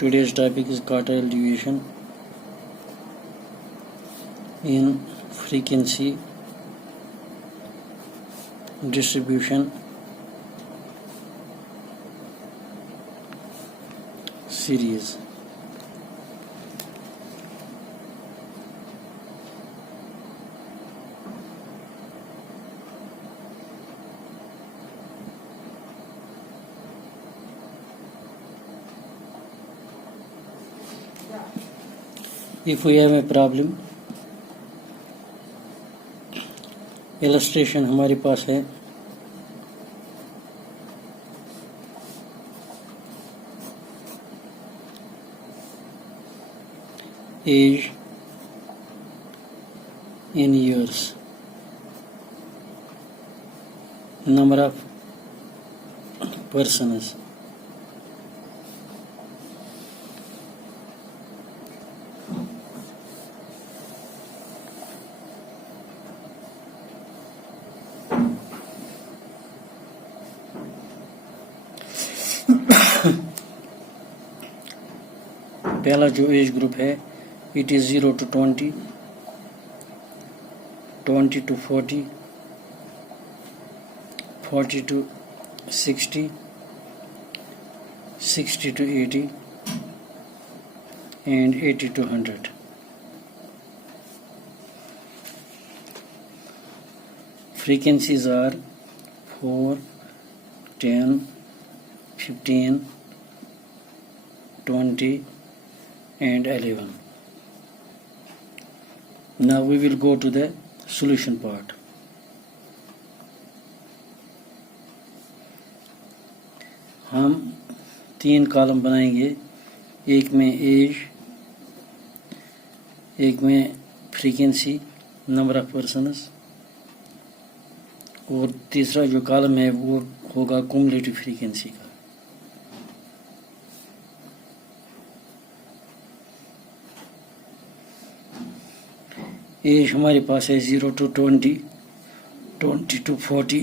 Today's topic is quartile deviation in frequency distribution series. If we have a problem, illustration हमारे पास है. Age in years, number of persons. पहला जो age group है, it is 0 to 20, 20 to 40, 40 to 60, 60 to 80, and 80 to 100. Frequencies are 4, 10, 15, 20, and 11. Now we will go to the solution part. हम 3 column बनाएंगे, एक में as, एक में फ्रीक्वेंसी नंबर ऑफ पर्सन्स, और तीसरा जो कॉलम है वो होगा कुमुलेटिव फ्रीक्वेंसी का. एज हमारे पास है 0 to 20, 20 to 40,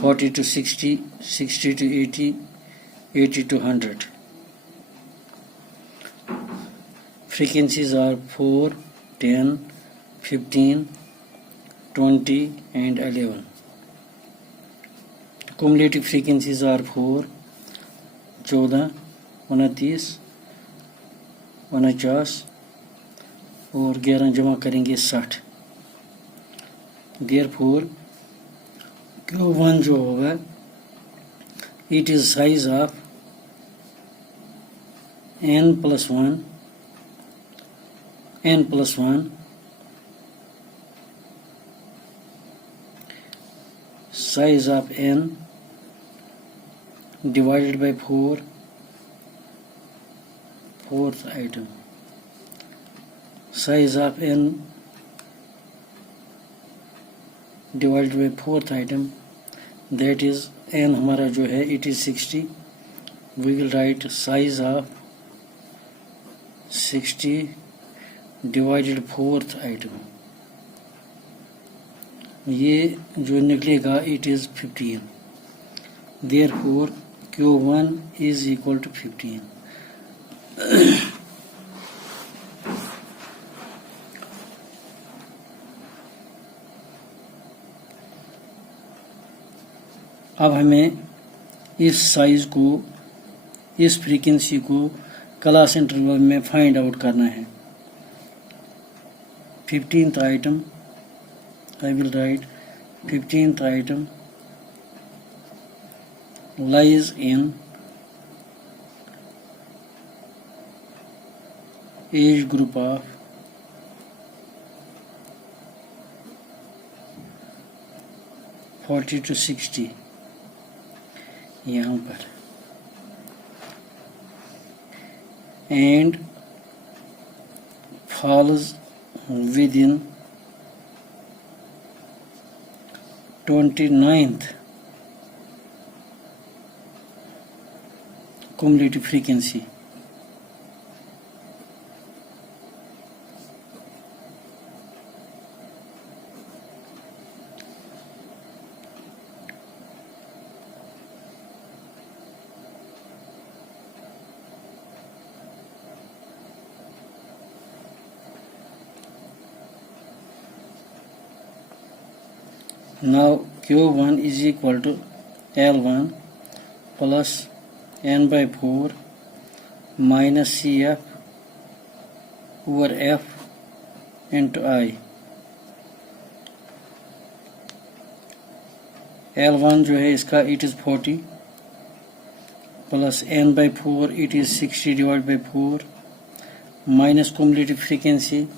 40 to 60, 60 to 80, 80 to 100. Frequencies are 4, 10, 15, 20, and 11. Cumulative frequencies are 4, 14, 29, 49 और 11 जमा करेंगे 60. Therefore Q1 जो होगा, it is size of n plus 1, size of n divided by 4, fourth item. Size of n divided by fourth item, that is n हमारा जो है it is 60. We will write size of 60 divided fourth item. ये जो निकलेगा it is 15. Therefore Q1 is equal to 15. अब हमें इस size को, इस फ्रीक्वेंसी को क्लास इंटरवल में फाइंड आउट करना है. 15th item, I will write 15th item lies in age group of 40 to 60. यहाँ पर and falls within 29th cumulative frequency. Now Q1 is equal to L1 plus N by 4 minus CF over F into I. L1 जो है इसका it is 40 plus N by 4 it is 60 divided by 4 minus cumulative frequency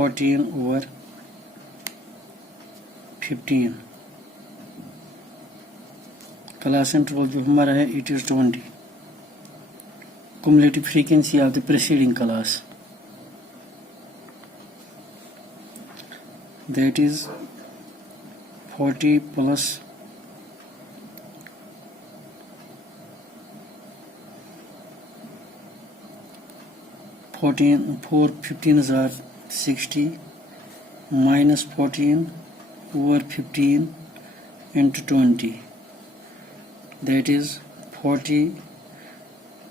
over 15 class interval जो हमारा है it is 20 cumulative frequency of the preceding class that is 40 plus 15 are 60 minus 14 over 15 into 20 that is 40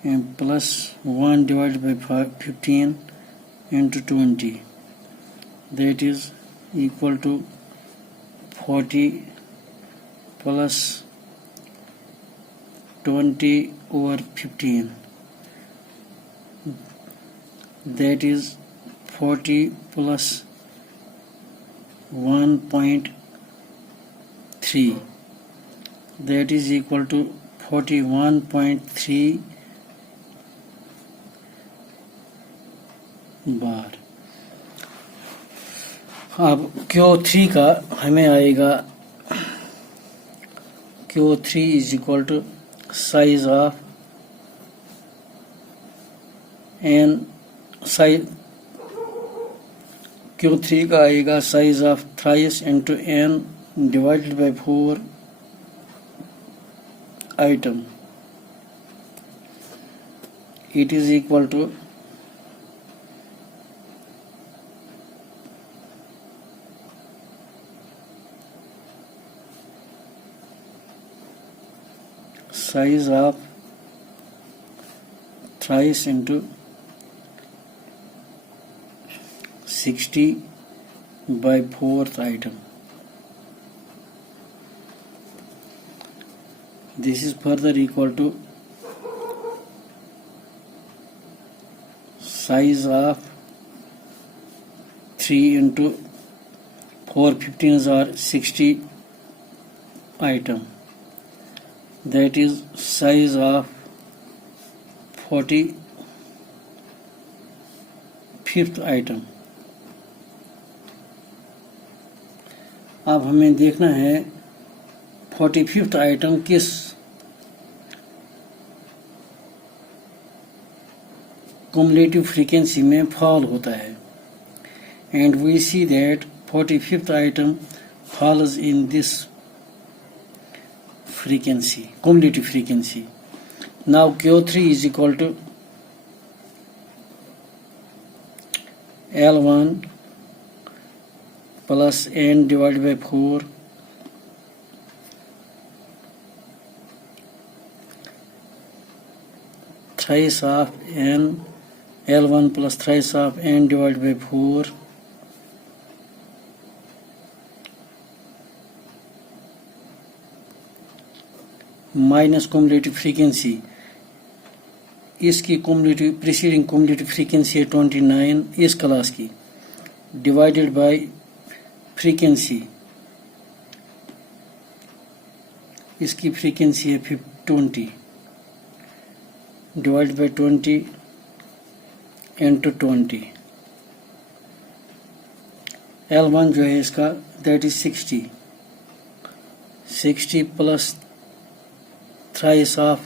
and plus 1 divided by 15 into 20 that is equal to 40 plus 20 over 15 that is 40 plus 1.3 that is equal to 41.3 बार। अब Q3 का हमें आएगा Q3 is equal to size of n size Q3 का आएगा size of thrice into n divided by 4 item. It is equal to size of thrice into 60 by 4th item. This is further equal to size of 3 into 4 15s are 60 item. That is size of 45th item. अब हमें देखना है 45th item किस cumulative frequency में fall होता है and we see that 45th item falls in this frequency, cumulative frequency. Now Q3 is equal to L1 plus n divided by 4 thrice of n L1 plus thrice of n divided by 4 minus cumulative frequency. इसकी cumulative preceding cumulative frequency है 29 इस class की divided by frequency इसकी frequency है 20 divided by 20 into 20 L1 जो है इसका that is 60 plus thrice of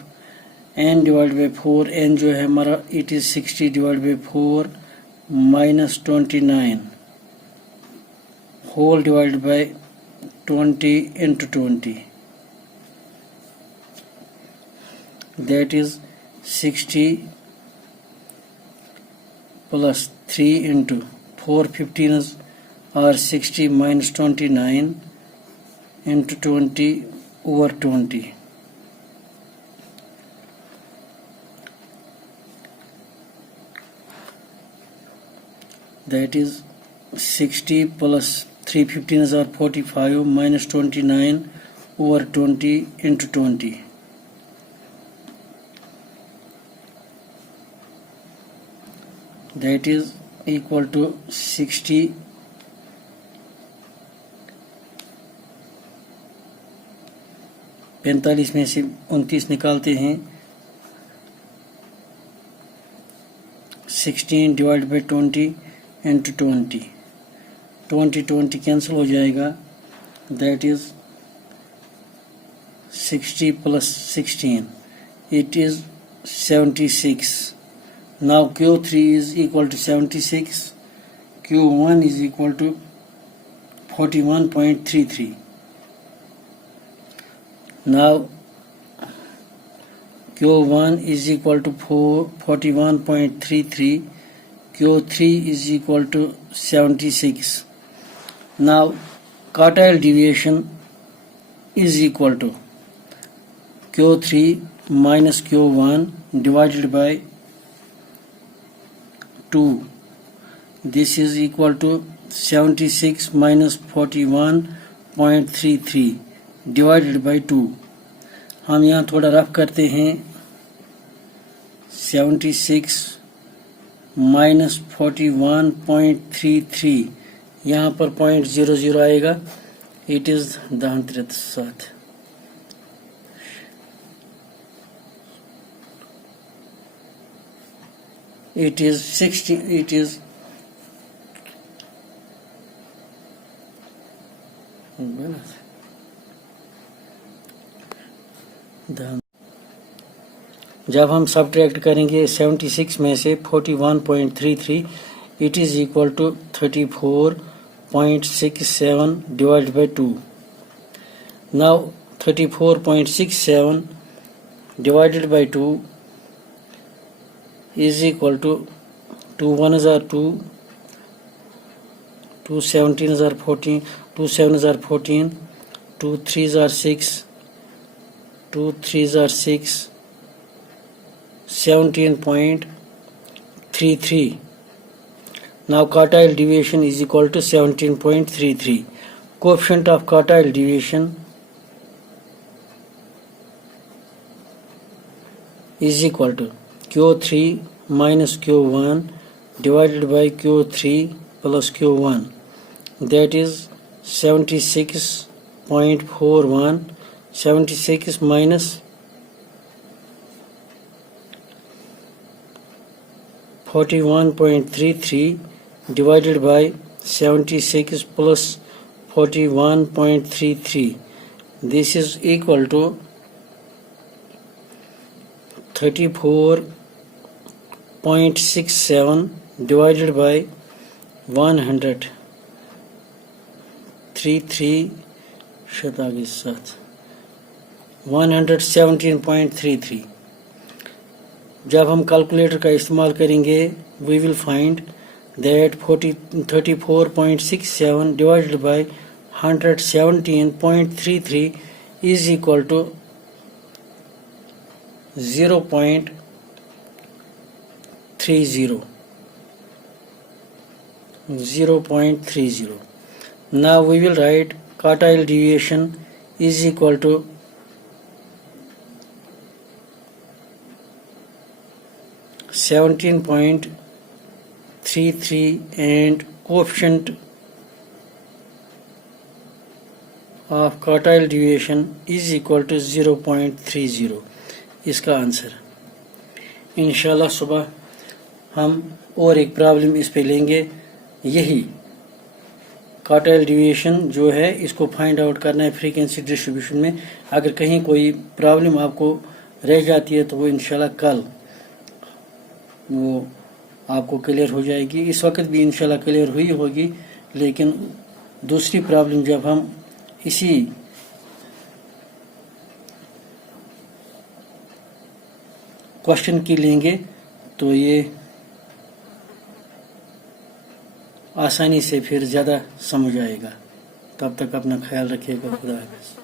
n divided by 4 n जो है हमारा it is 60 divided by 4 minus 29 whole divided by 20 into 20 that is 60 plus 3 into 4 15s are 60 minus 29 into 20 over 20. That is 60 plus 3 15s are 45 minus 29 over 20 into 20. That is equal to 60 45 में से 29 निकालते हैं 16 divide by 20 into 20 cancel हो जाएगा. That is 60 plus 16 it is 76. Now Q3 is equal to 76. Q1 is equal to 41.33. Now Q1 is equal to 41.33. Q3 is equal to 76. Now quartile deviation is equal to Q3 minus Q1 divided by 2. This is equal to 76 minus 41.33 divided by 2. हम यहाँ थोड़ा rough करते हैं. 76 minus 41.33 यहाँ पर 0.00 आएगा. It is दांतरत साथ. It is 60. It is जब हम सब्ट्रैक्ट करेंगे 76 में से 41.33 it is equal to 34.67 divide by 2. Now 34.67 divided by 2 is equal to 2 1s are 2, 2 17s are 14, 2 7s are 14, 2 3s are 6, 2 3s are 6, 17.33. Now quartile deviation is equal to 17.33. Coefficient of quartile deviation is equal to Q3 minus Q1 divided by Q3 plus Q1. That is 76.41. 76 minus 41.33 divided by 76 plus 41.33. This is equal to 34.67 divided by 100. 117.33. जब हम calculator का इस्तेमाल करेंगे we will find that 34.67 divided by 117.33 is equal to 0.30. Now we will write quartile deviation is equal to 17.33 and coefficient of quartile deviation is equal to 0.30. इसका answer. इंशाल्लाह सुबह हम और एक प्रॉब्लम इस पे लेंगे. यही क्वार्टाइल डिवीएशन जो है इसको फाइंड आउट करना है फ्रीक्वेंसी डिस्ट्रीब्यूशन में. अगर कहीं कोई प्रॉब्लम आपको रह जाती है तो वो इंशाल्लाह कल वो आपको क्लियर हो जाएगी. इस वक्त भी इंशाल्लाह क्लियर हुई होगी, लेकिन दूसरी प्रॉब्लम जब हम इसी क्वेश्चन की लेंगे तो ये आसानी से फिर ज़्यादा समझ आएगा। तब तक अपना ख्याल रखिएगा। खुदा हाफिज़।